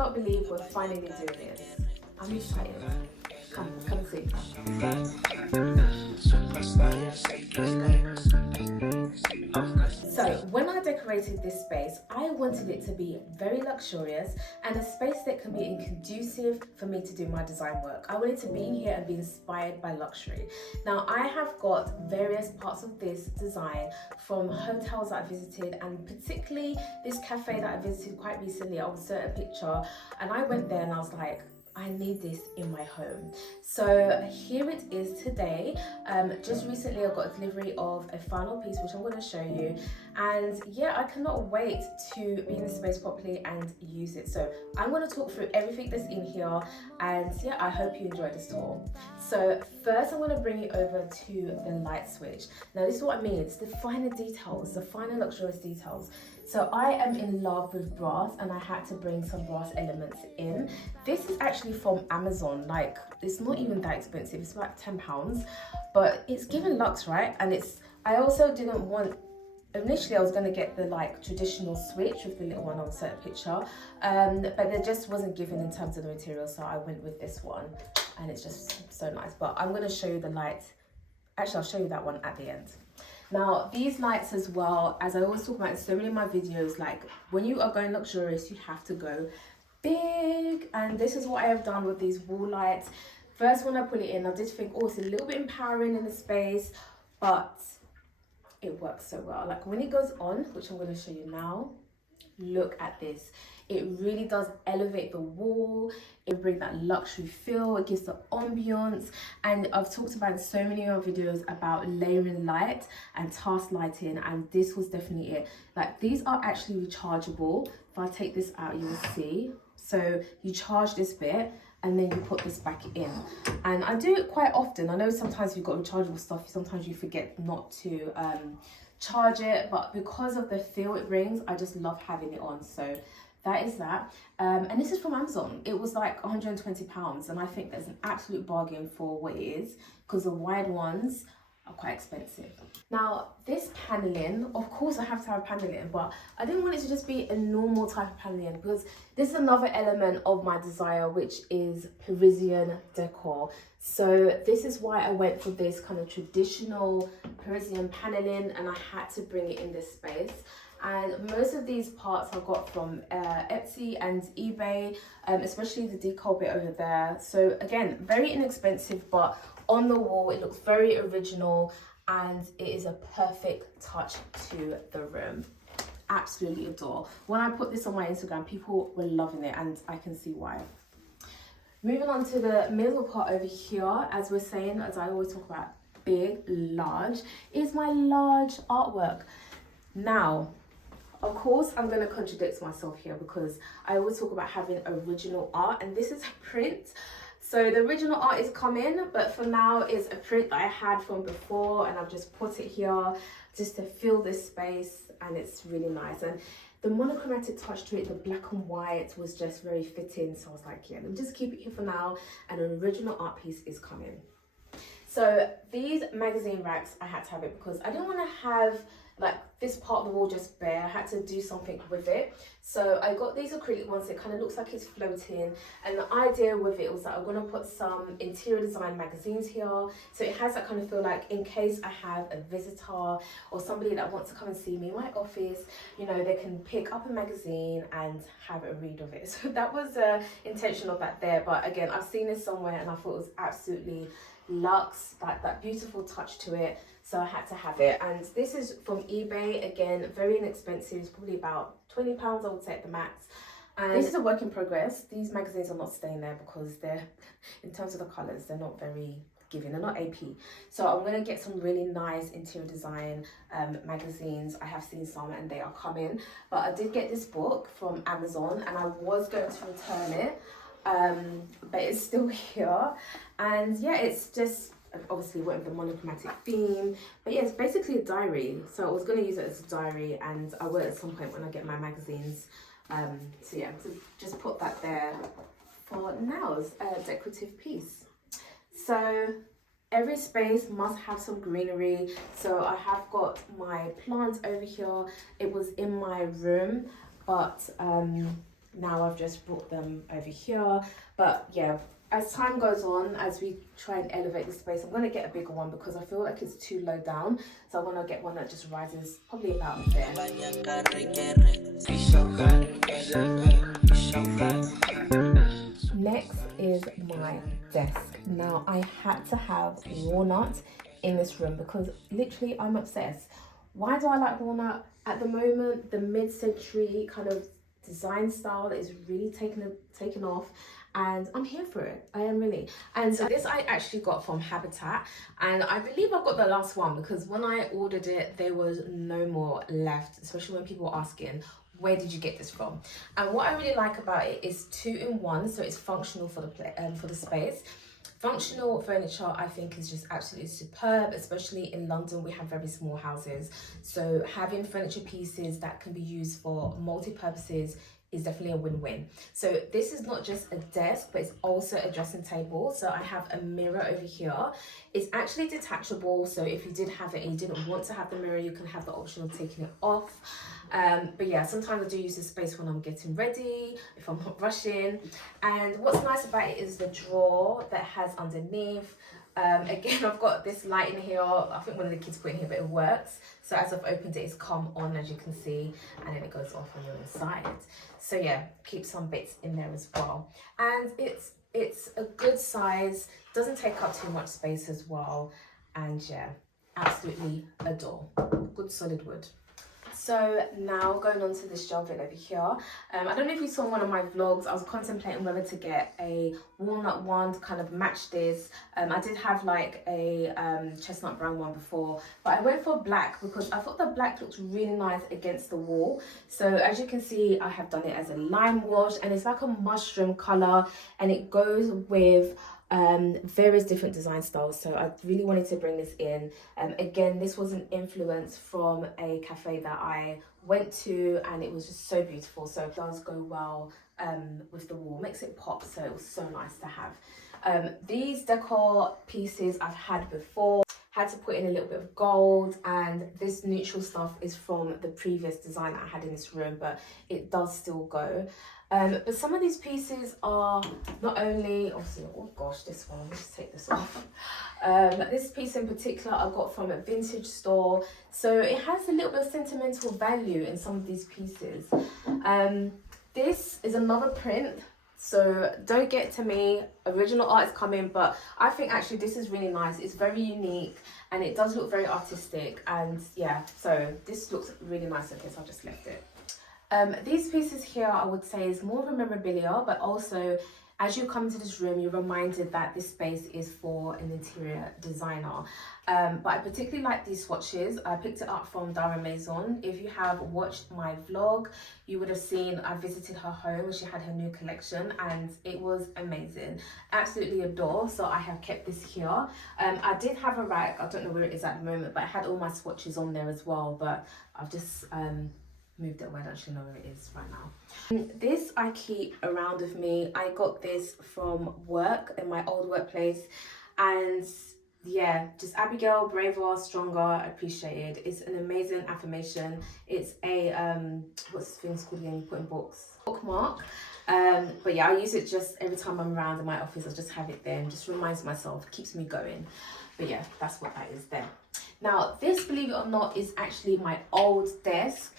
cannot believe we're finally doing this. I'm excited. Come see. So when I decorated this space, I wanted it to be very luxurious and a space that can be conducive for me to do my design work. I wanted to be in here and be inspired by luxury. Now I have got various parts of this design from hotels that I visited, and particularly this cafe that I visited quite recently. I'll insert a picture, and I went there and I was like, I need this in my home. So here it is today. Just recently I got a delivery of a final piece which I'm going to show you, and yeah, I cannot wait to be in the space properly and use it. So I'm going to talk through everything that's in here, and yeah, I hope you enjoy this tour. So first I'm going to bring you over to the light switch. Now this is what I mean, it's the finer details, the finer luxurious details. So I am in love with brass, and I had to bring some brass elements in. This is actually from Amazon. Like, it's not even that expensive, it's about £10, but it's given luxe, right? And I also didn't want, initially I was going to get the like traditional switch with the little one on certain picture, but there just wasn't given in terms of the material, so I went with this one, and it's just so nice. But I'm going to show you the light. Actually, I'll show you that one at the end. Now these lights as well, as I always talk about in so many of my videos, like when you are going luxurious, you have to go big, and this is what I have done with these wall lights. First, when I put it in, I did think, oh, it's a little bit empowering in the space, but it works so well. Like when it goes on, which I'm going to show you now, look at this. It really does elevate the wall. It brings that luxury feel. It gives the ambience. And I've talked about in so many of my videos about layering light and task lighting, and this was definitely it. Like these are actually rechargeable. If I take this out, you will see. So you charge this bit and then you put this back in. And I do it quite often. I know sometimes you've got rechargeable stuff, sometimes you forget not to charge it, but because of the feel it brings, I just love having it on. So that is that. And this is from Amazon. It was like £120, and I think that's an absolute bargain for what it is, because the wide ones are quite expensive. Now this paneling, of course I have to have paneling, but I didn't want it to just be a normal type of paneling, because this is another element of my desire, which is Parisian decor. So this is why I went for this kind of traditional Parisian paneling, and I had to bring it in this space. And most of these parts I got from Etsy and eBay, especially the decal bit over there. So again, very inexpensive, but on the wall it looks very original, and it is a perfect touch to the room. Absolutely adore. When I put this on my Instagram, people were loving it, and I can see why. Moving on to the middle part over here, as we're saying, as I always talk about, big, large, is my large artwork. Now, of course, I'm going to contradict myself here, because I always talk about having original art, and this is a print. So the original art is coming, but for now it's a print that I had from before, and I've just put it here just to fill this space, and it's really nice. And the monochromatic touch to it, the black and white, was just very fitting. So I was like, yeah, let me just keep it here for now, and an original art piece is coming. So these magazine racks, I had to have it because I didn't want to have like this part of the wall just bare. I had to do something with it. So I got these acrylic ones. It kind of looks like it's floating. And the idea with it was that I'm going to put some interior design magazines here. So it has that kind of feel like, in case I have a visitor or somebody that wants to come and see me in my office, you know, they can pick up a magazine and have a read of it. So that was the intention of that there. But again, I've seen this somewhere and I thought it was absolutely luxe, like that beautiful touch to it. So I had to have it. And this is from eBay. Again, very inexpensive. It's probably about £20, I would say, at the max. And this is a work in progress. These magazines are not staying there because they're, in terms of the colours, they're not very giving. They're not AP. So I'm going to get some really nice interior design magazines. I have seen some and they are coming. But I did get this book from Amazon and I was going to return it. But it's still here. And yeah, it's just obviously went with the monochromatic theme, but yeah, it's basically a diary. So I was going to use it as a diary, and I will at some point when I get my magazines. So yeah, to just put that there for now as a decorative piece. So every space must have some greenery. So I have got my plants over here. It was in my room, but now I've just brought them over here. But yeah, as time goes on, as we try and elevate the space, I'm going to get a bigger one because I feel like it's too low down. So I want to get one that just rises probably about there. Next is my desk. Now I had to have walnut in this room because literally I'm obsessed. Why do I like walnut? At the moment, the mid-century kind of design style is really taken off, and I'm here for it. I am really. And so this I actually got from Habitat, and I believe I got the last one because when I ordered it, there was no more left, especially when people were asking, where did you get this from? And what I really like about it is 2-in-1, so it's functional for the space. Functional furniture, I think, is just absolutely superb, especially in London. We have very small houses. So having furniture pieces that can be used for multi-purposes is definitely a win-win. So this is not just a desk, but it's also a dressing table. So I have a mirror over here. It's actually detachable. So if you did have it and you didn't want to have the mirror, you can have the option of taking it off. But yeah, sometimes I do use the space when I'm getting ready, if I'm not rushing. And what's nice about it is the drawer that has underneath. Again, I've got this light in here. I think one of the kids put in here, but it works. So as I've opened it, it's come on, as you can see, and then it goes off when you're inside. So yeah, keep some bits in there as well. And it's a good size, doesn't take up too much space as well. And yeah, absolutely adore. Good solid wood. So now going on to this shelving over here. I don't know if you saw one of my vlogs, I was contemplating whether to get a walnut one to kind of match this. I did have like a chestnut brown one before, but I went for black because I thought the black looked really nice against the wall. So as you can see, I have done it as a lime wash, and it's like a mushroom color, and it goes with various different design styles. So I really wanted to bring this in. Again, this was an influence from a cafe that I went to, and it was just so beautiful. So it does go well with the wall, makes it pop. So it was so nice to have. These decor pieces I've had before. Had to put in a little bit of gold, and this neutral stuff is from the previous design that I had in this room, but it does still go. But some of these pieces are not only, obviously, oh gosh, this one, let's take this off. This piece in particular I got from a vintage store. So it has a little bit of sentimental value in some of these pieces. This is another print. So don't get to me, original art is coming, but I think actually this is really nice. It's very unique and it does look very artistic, and yeah, so this looks really nice. Okay, so I just left it. These pieces here I would say is more of a memorabilia, but also as you come into this room, you're reminded that this space is for an interior designer. But I particularly like these swatches. I picked it up from Dara Maison. If you have watched my vlog, you would have seen I visited her home and she had her new collection, and it was amazing. Absolutely adore. So I have kept this here. I did have a rack, I don't know where it is at the moment, but I had all my swatches on there as well, but I've just moved it away. I don't actually know where it is right now. This I keep around with me. I got this from work, in my old workplace, and yeah, just Abigail, braver, stronger, appreciated. It's an amazing affirmation. It's a what's the thing called again, you put in books, bookmark. But yeah, I use it just every time I'm around in my office. I just have it there and just reminds myself, keeps me going. But yeah, that's what that is there. Now this, believe it or not, is actually my old desk.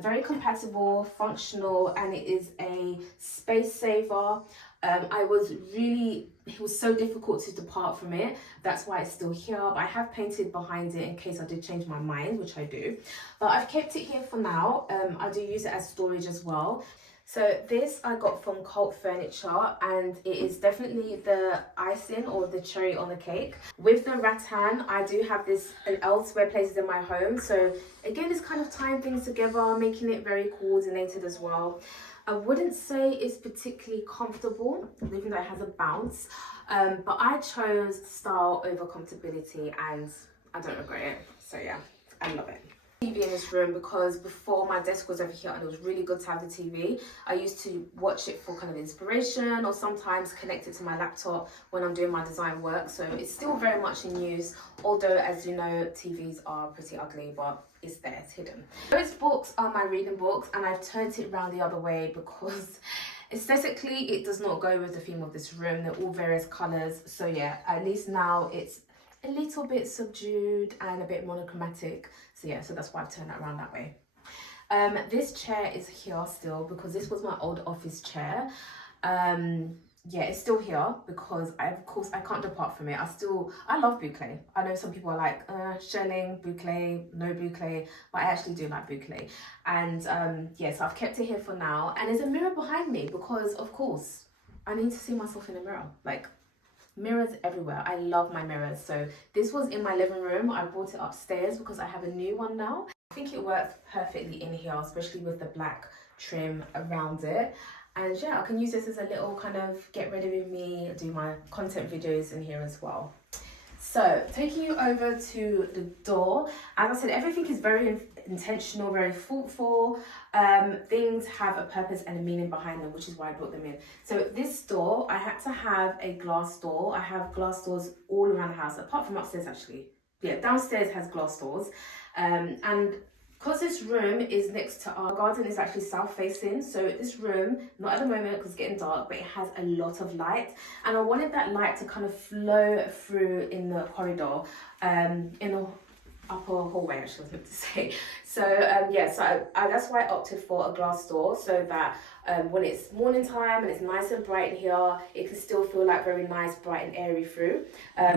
Very compatible, functional, and it is a space saver. It was so difficult to depart from it. That's why it's still here, but I have painted behind it in case I did change my mind, which I do. But I've kept it here for now. I do use it as storage as well. So this I got from Cult Furniture, and it is definitely the icing or the cherry on the cake. With the rattan, I do have this in elsewhere places in my home. So again, it's kind of tying things together, making it very coordinated as well. I wouldn't say it's particularly comfortable, even though it has a bounce, but I chose style over comfortability, and I don't regret it. So yeah, I love it. TV in this room because before my desk was over here and it was really good to have the TV. I used to watch it for kind of inspiration or sometimes connect it to my laptop when I'm doing my design work. So it's still very much in use, although as you know, TVs are pretty ugly, but it's there, it's hidden. Those books are my reading books and I've turned it around the other way because aesthetically it does not go with the theme of this room. They're all various colours. So yeah, at least now it's a little bit subdued and a bit monochromatic. So yeah, so that's why I've turned that around that way. This chair is here still because this was my old office chair. Yeah, it's still here because of course I can't depart from it. I love boucle. I know some people are like shelling, boucle, no boucle, but I actually do like boucle. And yeah, so I've kept it here for now. And there's a mirror behind me because of course I need to see myself in the mirror. Like, mirrors everywhere. I love my mirrors. So this was in my living room. I brought it upstairs because I have a new one now. I think it works perfectly in here, especially with the black trim around it. And yeah, I can use this as a little kind of get ready with me, do my content videos in here as well. So taking you over to the door, as I said, everything is very intentional, very thoughtful. Things have a purpose and a meaning behind them, which is why I brought them in. So this door, I had to have a glass door. I have glass doors all around the house, apart from upstairs actually. Yeah, downstairs has glass doors. And because this room is next to our garden, is actually south facing. So this room, not at the moment because it's getting dark, but it has a lot of light. And I wanted that light to kind of flow through in the corridor, in the upper hallway, actually, I was meant to say. So yeah, so that's why I opted for a glass door so that when it's morning time and it's nice and bright in here, it can still feel like very nice, bright and airy through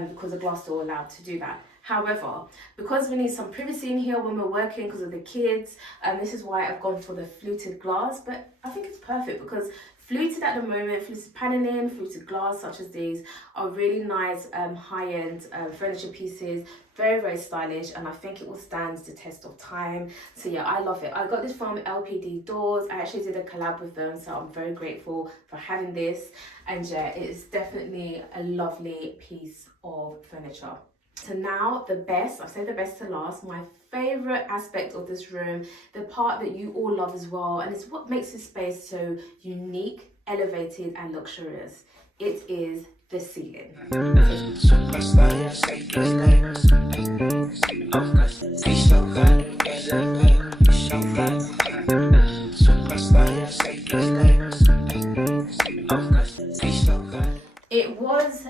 because the glass door allowed to do that. However, because we need some privacy in here when we're working because of the kids, this is why I've gone for the fluted glass, but I think it's perfect because fluted at the moment, fluted paneling, fluted glass such as these are really nice high-end furniture pieces, very, very stylish, and I think it will stand the test of time. So yeah, I love it. I got this from LPD Doors. I actually did a collab with them, so I'm very grateful for having this. And yeah, it is definitely a lovely piece of furniture. So now the best, I've said the best to last, my favorite aspect of this room, the part that you all love as well, and it's what makes this space so unique, elevated and luxurious. It is the ceiling. It was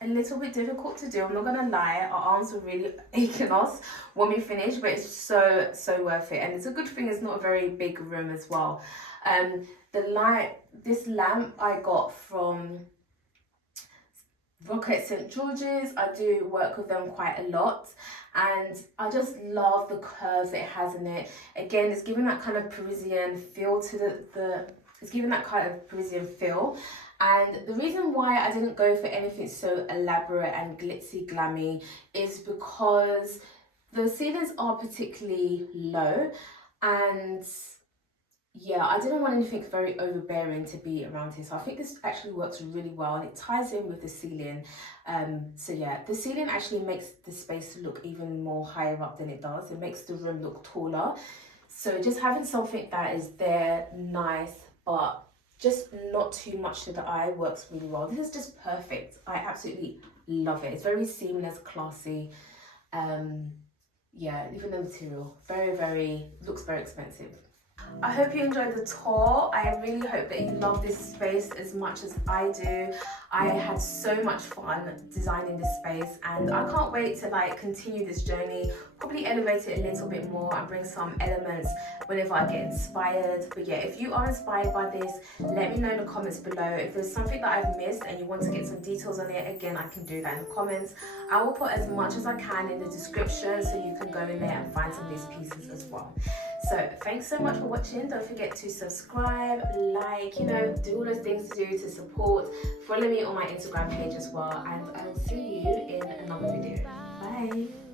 a little bit difficult to do, I'm not gonna lie. Our arms were really aching us when we finished, but it's so worth it. And it's a good thing it's not a very big room as well. This lamp I got from Rock at St. George's. I do work with them quite a lot and I just love the curves that it has in it. Again, it's giving that kind of Parisian feel to it's giving that kind of Parisian feel. And the reason why I didn't go for anything so elaborate and glitzy glammy is because the ceilings are particularly low and yeah, I didn't want anything very overbearing to be around here. So I think this actually works really well and it ties in with the ceiling. So yeah, the ceiling actually makes the space look even more higher up than it does. It makes the room look taller. So just having something that is there, nice, but just not too much to the eye works really well. This is just perfect. I absolutely love it. It's very seamless, classy. Yeah, even the material, looks very expensive. I hope you enjoyed the tour. I really hope that you love this space as much as I do. I had so much fun designing this space and I can't wait to continue this journey, probably elevate it a little bit more and bring some elements whenever I get inspired. But yeah, if you are inspired by this, let me know in the comments below. If there's something that I've missed and you want to get some details on it, again, I can do that in the comments. I will put as much as I can in the description so you can go in there and find some of these pieces as well. So thanks so much for watching. Don't forget to subscribe, do all those things to do to support. Follow me on my Instagram page as well, and I will see you in another video. Bye.